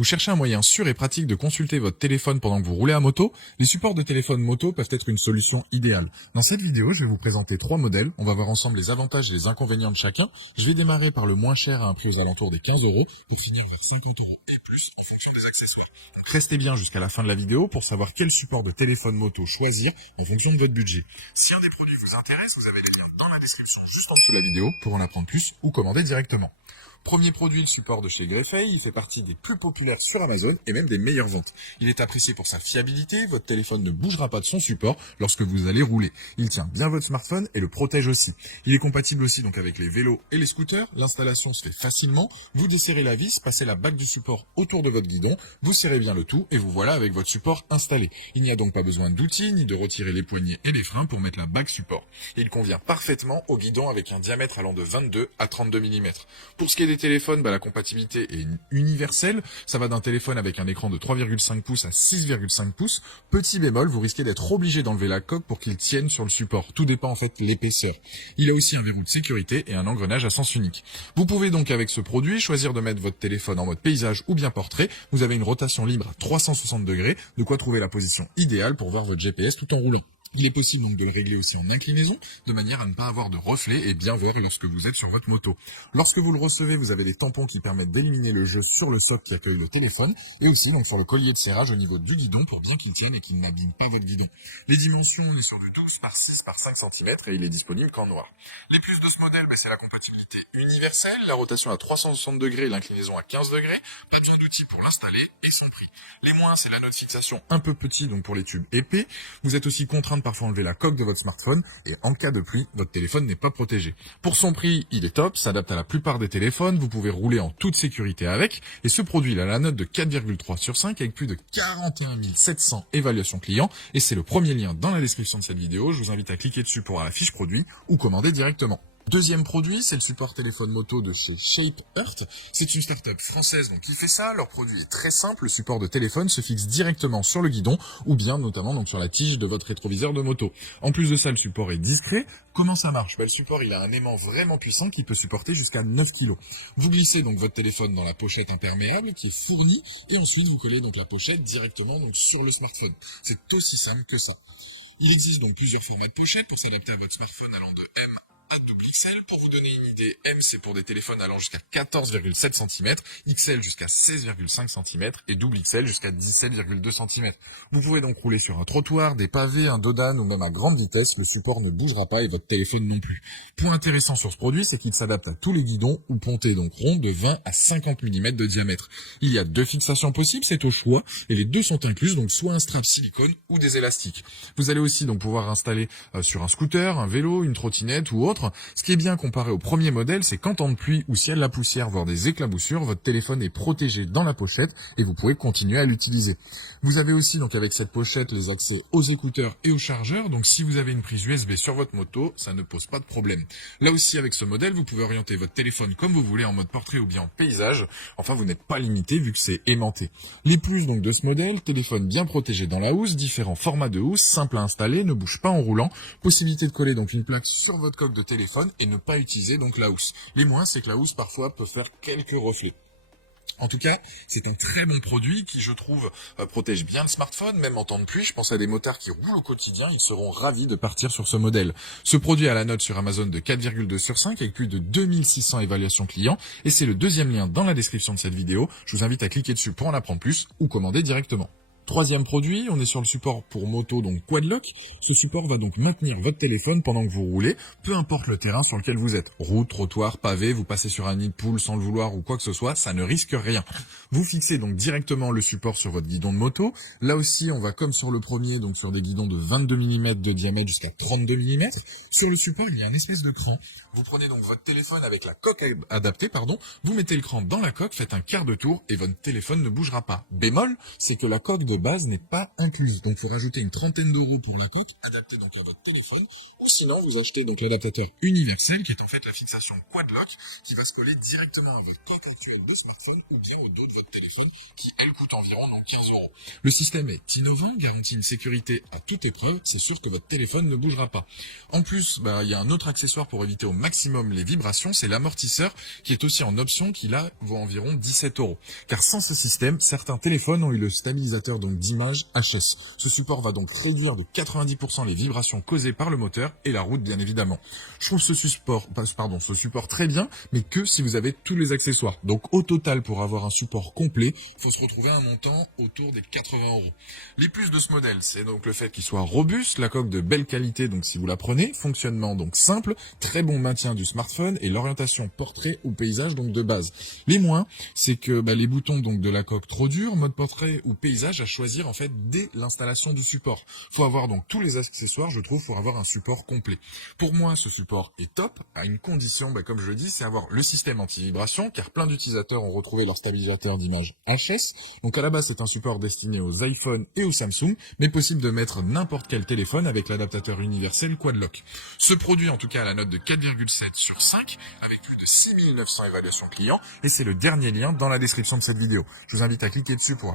Vous cherchez un moyen sûr et pratique de consulter votre téléphone pendant que vous roulez à moto? Les supports de téléphone moto peuvent être une solution idéale. Dans cette vidéo, je vais vous présenter 3 modèles. On va voir ensemble les avantages et les inconvénients de chacun. Je vais démarrer par le moins cher à un prix aux alentours des 15 euros pour finir vers 50 euros et plus en fonction des accessoires. Donc restez bien jusqu'à la fin de la vidéo pour savoir quel support de téléphone moto choisir en fonction de votre budget. Si un des produits vous intéresse, vous avez les liens dans la description juste en dessous de la vidéo pour en apprendre plus ou commander directement. Premier produit, le support de chez Greffey, il fait partie des plus populaires sur Amazon et même des meilleures ventes. Il est apprécié pour sa fiabilité, votre téléphone ne bougera pas de son support lorsque vous allez rouler. Il tient bien votre smartphone et le protège aussi. Il est compatible aussi donc avec les vélos et les scooters, l'installation se fait facilement, vous desserrez la vis, passez la bague du support autour de votre guidon, vous serrez bien le tout et vous voilà avec votre support installé. Il n'y a donc pas besoin d'outils ni de retirer les poignées et les freins pour mettre la bague support. Il convient parfaitement au guidon avec un diamètre allant de 22 à 32 mm. Pour ce qui est des téléphones, la compatibilité est universelle. Ça va d'un téléphone avec un écran de 3,5 pouces à 6,5 pouces. Petit bémol, vous risquez d'être obligé d'enlever la coque pour qu'il tienne sur le support. Tout dépend en fait de l'épaisseur. Il a aussi un verrou de sécurité et un engrenage à sens unique. Vous pouvez donc avec ce produit choisir de mettre votre téléphone en mode paysage ou bien portrait. Vous avez une rotation libre à 360 degrés, de quoi trouver la position idéale pour voir votre GPS tout en roulant. Il est possible donc de le régler aussi en inclinaison, de manière à ne pas avoir de reflet et bien voir lorsque vous êtes sur votre moto. Lorsque vous le recevez, vous avez des tampons qui permettent d'éliminer le jeu sur le socle qui accueille le téléphone, et aussi donc sur le collier de serrage au niveau du guidon pour bien qu'il tienne et qu'il n'abîme pas votre guidon. Les dimensions sont de 12 par 6 par 5 cm et il est disponible qu'en noir. Les plus de ce modèle, c'est la compatibilité universelle, la rotation à 360 degrés et l'inclinaison à 15 degrés, pas besoin d'outils pour l'installer et son prix. Les moins, c'est la note fixation un peu petit donc pour les tubes épais. Vous êtes aussi contraint de parfois enlever la coque de votre smartphone et en cas de pluie, votre téléphone n'est pas protégé. Pour son prix, il est top, s'adapte à la plupart des téléphones, vous pouvez rouler en toute sécurité avec et ce produit il a la note de 4,3 sur 5 avec plus de 41 700 évaluations clients et c'est le premier lien dans la description de cette vidéo. Je vous invite à cliquer dessus pour avoir la fiche produit ou commander directement. Deuxième produit, c'est le support téléphone moto de chez Shape Earth. C'est une start-up française donc qui fait ça. Leur produit est très simple. Le support de téléphone se fixe directement sur le guidon ou bien notamment donc sur la tige de votre rétroviseur de moto. En plus de ça, le support est discret. Comment ça marche? Le support il a un aimant vraiment puissant qui peut supporter jusqu'à 9 kg. Vous glissez donc votre téléphone dans la pochette imperméable qui est fournie et ensuite vous collez donc la pochette directement donc sur le smartphone. C'est aussi simple que ça. Il existe donc plusieurs formats de pochette pour s'adapter à votre smartphone allant de M à XL. Pour vous donner une idée, M c'est pour des téléphones allant jusqu'à 14,7 cm, XL jusqu'à 16,5 cm et XL jusqu'à 17,2 cm. Vous pouvez donc rouler sur un trottoir, des pavés, un dodan ou même à grande vitesse, le support ne bougera pas et votre téléphone non plus. Point intéressant sur ce produit, c'est qu'il s'adapte à tous les guidons ou pontées donc rondes de 20 à 50 mm de diamètre. Il y a 2 fixations possibles, c'est au choix et les deux sont incluses, donc soit un strap silicone ou des élastiques. Vous allez aussi donc pouvoir installer sur un scooter, un vélo, une trottinette ou autre. Ce qui est bien comparé au premier modèle, c'est qu'en temps de pluie ou s'il y a de la poussière, voire des éclaboussures, votre téléphone est protégé dans la pochette et vous pouvez continuer à l'utiliser. Vous avez aussi donc avec cette pochette les accès aux écouteurs et aux chargeurs, donc si vous avez une prise USB sur votre moto, ça ne pose pas de problème. Là aussi avec ce modèle, vous pouvez orienter votre téléphone comme vous voulez en mode portrait ou bien en paysage, enfin vous n'êtes pas limité vu que c'est aimanté. Les plus donc de ce modèle, téléphone bien protégé dans la housse, différents formats de housse, simple à installer, ne bouge pas en roulant, possibilité de coller donc une plaque sur votre coque de téléphone et ne pas utiliser donc la housse. Les moins, c'est que la housse parfois peut faire quelques reflets. En tout cas, c'est un très bon produit qui, je trouve, protège bien le smartphone, même en temps de pluie. Je pense à des motards qui roulent au quotidien, ils seront ravis de partir sur ce modèle. Ce produit a la note sur Amazon de 4,2 sur 5 avec plus de 2600 évaluations clients et c'est le deuxième lien dans la description de cette vidéo. Je vous invite à cliquer dessus pour en apprendre plus ou commander directement. Troisième produit, on est sur le support pour moto, donc Quadlock. Ce support va donc maintenir votre téléphone pendant que vous roulez, peu importe le terrain sur lequel vous êtes. Route, trottoir, pavé, vous passez sur un nid de poule sans le vouloir ou quoi que ce soit, ça ne risque rien. Vous fixez donc directement le support sur votre guidon de moto. Là aussi, on va comme sur le premier, donc sur des guidons de 22 mm de diamètre jusqu'à 32 mm. Sur le support, il y a un espèce de cran. Vous prenez donc votre téléphone avec la coque adaptée, vous mettez le cran dans la coque, faites un quart de tour et votre téléphone ne bougera pas. Bémol, c'est que la coque de base n'est pas incluse. Donc, il faut rajouter une trentaine d'euros pour la coque, adaptée donc à votre téléphone. Ou sinon, vous achetez donc l'adaptateur universel, qui est en fait la fixation Quadlock, qui va se coller directement à votre coque actuelle de smartphone ou bien au dos de votre téléphone, qui elle coûte environ donc 15 euros. Le système est innovant, garantit une sécurité à toute épreuve. C'est sûr que votre téléphone ne bougera pas. En plus, il y a un autre accessoire pour éviter au maximum les vibrations, c'est l'amortisseur qui est aussi en option qui là vaut environ 17 €. Car sans ce système, certains téléphones ont eu le stabilisateur donc d'image HS. Ce support va donc réduire de 90% les vibrations causées par le moteur et la route bien évidemment. Je trouve ce support très bien, mais que si vous avez tous les accessoires. Donc au total, pour avoir un support complet, il faut se retrouver à un montant autour des 80 €. Les plus de ce modèle, c'est donc le fait qu'il soit robuste, la coque de belle qualité, donc si vous la prenez, fonctionnement donc simple, très bon maintien du smartphone et l'orientation portrait ou paysage donc de base. Les moins, c'est que les boutons donc de la coque trop durs, mode portrait ou paysage à choisir en fait dès l'installation du support. Faut avoir donc tous les accessoires, je trouve, pour avoir un support complet. Pour moi, ce support est top, à une condition, comme je le dis, c'est avoir le système anti-vibration, car plein d'utilisateurs ont retrouvé leur stabilisateur d'image HS. Donc à la base, c'est un support destiné aux iPhone et aux Samsung, mais possible de mettre n'importe quel téléphone avec l'adaptateur universel Quad-Lock. Ce produit, en tout cas, a la note de 4,7 sur 5, avec plus de 6900 évaluations clients, et c'est le dernier lien dans la description de cette vidéo. Je vous invite à cliquer dessus pour